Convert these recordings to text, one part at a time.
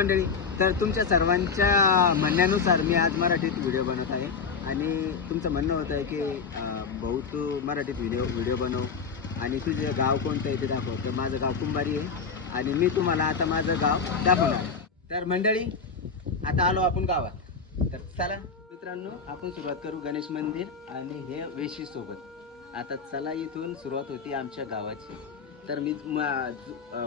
मंडळी तर तुमच्या सर्वांच्या म्हणण्यानुसार मी आज मराठीत व्हिडिओ बनवत आहे. आणि तुमचं म्हणणं होतं आहे की भाऊ तू मराठीत व्हिडिओ व्हिडिओ बनव. आणि तुझं गाव कोणतं आहे ते दाखव. तर माझं गाव कुंभारी आहे. आणि मी तुम्हाला आता माझं गाव दाखवणार तर मंडळी आता आलो आपण गावात. तर चला मित्रांनो आपण सुरुवात करू गणेश मंदिर आणि हे वेशी सोबत. आता चला इथून सुरुवात होती आमच्या गावाची. तर मी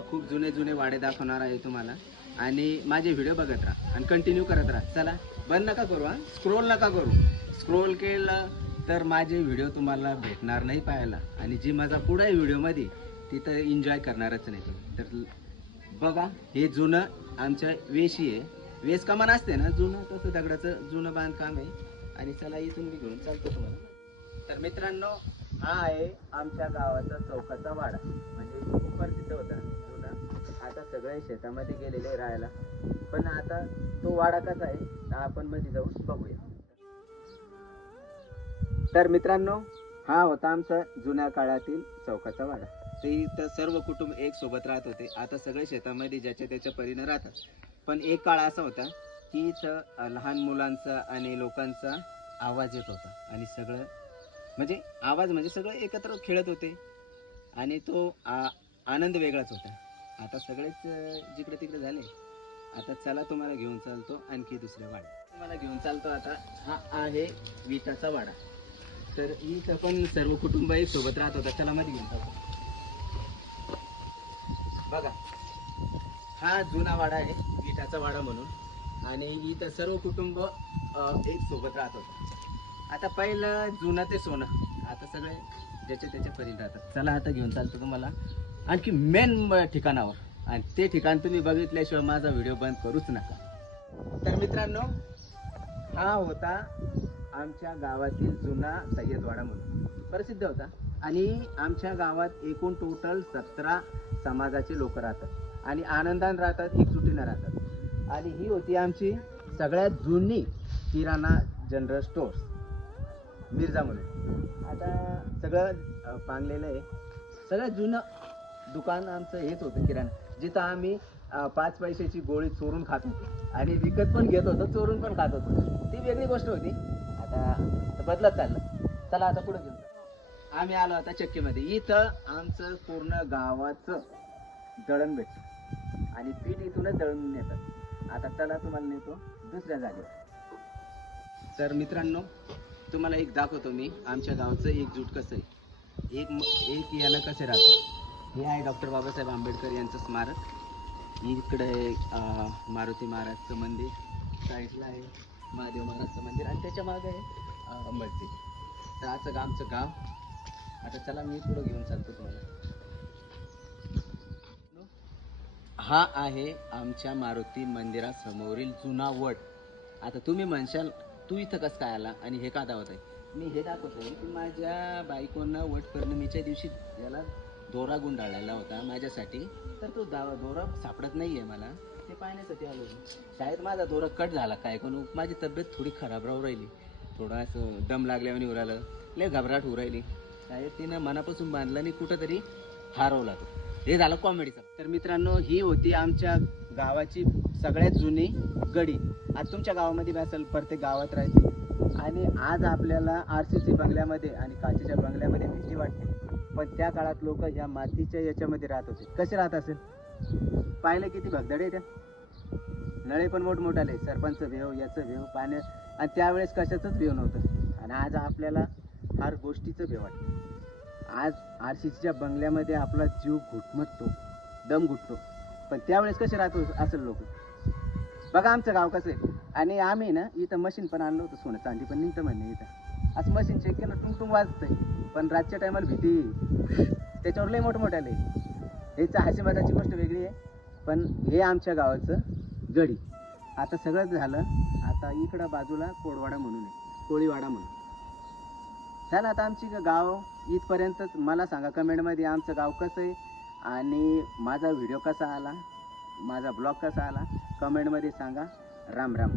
खूप जुने जुने वाडे दाखवणार आहे तुम्हाला. आणि माझे व्हिडिओ बघत राहा आणि कंटिन्यू करत राहा. चला बंद नका करू हा. स्क्रोल नका करू. स्क्रोल केलं तर माझे व्हिडिओ तुम्हाला भेटणार नाही पाहायला. आणि जी माझा पुढे व्हिडिओमध्ये तिथं एन्जॉय करणारच नाही तर बघा हे जुनं आमच्या वेशी आहे. वेस कमान असते ना जुनं तसं दगडाचं जुनं बांधकाम आहे. आणि चला इथून मी घेऊन चालतो तुम्हाला. तर मित्रांनो हा आहे आमच्या गावाचा चौकाचा वाडा. म्हणजे खूप प्रसिद्ध होता. जुना आता सगळे शेतामध्ये गेलेले राहायला. पण आता तो वाडा कसा आहे तर आपण मध्ये जाऊन बघूया. तर मित्रांनो हा होता आमचा जुन्या काळातील चौकाचा वाडा. ते इथं सर्व कुटुंब एक सोबत राहत होते. आता सगळे शेतामध्ये ज्याच्या त्याच्या परीनं राहतात. पण एक काळ असा होता की इथं लहान मुलांचा आणि लोकांचा आवाज येत होता. आणि सगळं म्हणजे आवाज म्हणजे सगळं एकत्र खेळत होते. आणि तो आ- आनंद वेगळाच होता. आता सगळेच जिकडे तिकडे झाले आता चला तुम्हाला घेऊन चालतो आणखी दुसऱ्या वाडा. तुम्हाला घेऊन चालतो आता हा आहे विटाचा वाडा. तर इथं पण सर्व कुटुंब सोबत राहत होता चला मध्ये घेऊन चालतो. बघा हा जुना वाडा आहे विटाचा वाडा म्हणून. आणि इथं सर्व कुटुंब एक सोबत राहत होतं. आता पहिलं जुनं ते सोनं. आता सगळे ज्याच्या त्याच्या परी राहतात. चला आता घेऊन चालतो तुम्हाला. आणखी मेन ठिकाणावर. आणि ते ठिकाण तुम्ही बघितल्याशिवाय माझा व्हिडिओ बंद करूच नका. तर मित्रांनो हा होता आमच्या गावातील जुना सय्यदवाडा म्हणून. प्रसिद्ध होता. आणि आमच्या गावात एकूण टोटल सतरा समाजाचे लोक राहतात. आणि आनंदाने राहतात एकजुटीनं राहतात. आणि ही होती आमची सगळ्यात जुनी किराणा जनरल स्टोर्स मिर्झा म्हणून आता सगळं पांगलेलं आहे. सगळ्यात जुनं दुकान आमचं हेच होतं किराणा. जिथं आम्ही पाच पैशाची गोळी चोरून खात होतो. आणि विकत पण घेत होतो चोरून पण खात होतो. ती वेगळी गोष्ट होती. आता बदलत चाललं. चला आता पुढे घेऊन आम्ही आलो आता चक्कीमध्ये. इथं आमचं पूर्ण गावाचं दळण भेटतं. आणि पीठ इथूनच दळून नेतात. आता चला तुम्हाला नेतो दुसऱ्या जागेवर. तर मित्रांनो तुम्हाला एक दाखवतो मी. आमच्या गावचं एकजूट कसं आहे. एक एक याला कसे राहतं हे आहे डॉक्टर बाबासाहेब आंबेडकर यांचं स्मारक. इकडं आहे मारुती महाराजचं मंदिर. साईडला आहे महादेव महाराजचं मंदिर आणि त्याच्यामागे आहे अं, मस्जिद तर आजचं आमचं गाव. आता चला मी पुढं घेऊन चालतो तुम्हाला. हा आहे आमच्या मारुती मंदिरासमोरील जुना वट. आता तुम्ही म्हणशाल तू इथं कसं काय आला आणि हे का दावत आहे? मी हे दाखवतोय की माझ्या बायकोंना वट पौर्णिमेच्या दिवशी याला दोरा गुंडाळलेला होता माझ्यासाठी. तर तो दावा दोरा सापडत नाही आहे मला. ते पाहण्यासाठी आलो मी. शाळेत माझा दोरा कट झाला काय कोण? माझी तब्येत थोडी खराब राहू राहिली. थोडं असं दम लागल्याने उरालं लय घबराट होऊ राहिली. शाळेत तिनं मनापासून बांधलं आणि कुठंतरी हरवला तो. हे झालं कॉमेडीचं तर मित्रांनो ही होती आमच्या गावाची सगळ्यात जुनी गडी. आज तुमच्या गावामध्ये असेल प्रत्येक गावात राहते. आणि आज आपल्याला आर सी सी बंगल्यामध्ये आणि काचेच्या बंगल्यामध्ये भीती वाटते. पण त्या काळात लोक ह्या मातीच्या याच्यामध्ये राहत होते. कसे राहत असेल? पाहिलं किती भगदडे त्या. नळे पण मोठमोठाले सरपंच भेव याचं भेव पाण्या आणि त्यावेळेस कशाचंच भेव नव्हतं. आणि आज आपल्याला फार गोष्टीचं भेव वाटतं. आज आर सी बंगल्यामध्ये आपला जीव घुटमटतो दम घुटतो. पण त्यावेळेस कसे राहतो असेल लोक? बघा आमचं गाव कसं आहे. आणि आम्ही ना इथं मशीन पण आणलं होतं सोनं चांदी पण निघतं म्हणणे इथं. असं मशीन चेक केलं टुंग टुंग वाजतंय. पण रातच्या टायमाला भीती. त्याच्यावर लय मोठमोठ्याले ह्याचं हसी मजाची गोष्ट वेगळी आहे पण हे आमच्या गावाचं गडी. आता सगळंच झालं. आता इकडं बाजूला कोडवाडा म्हणून आहे. कोळीवाडा म्हणून. झालं आता आमची गाव. इथपर्यंतच मला सांगा कमेंटमध्ये आमचं गाव कसं आहे आणि माझा व्हिडिओ कसा आला माझा ब्लॉग कसा आला कमेंटमध्ये सांगा. राम राम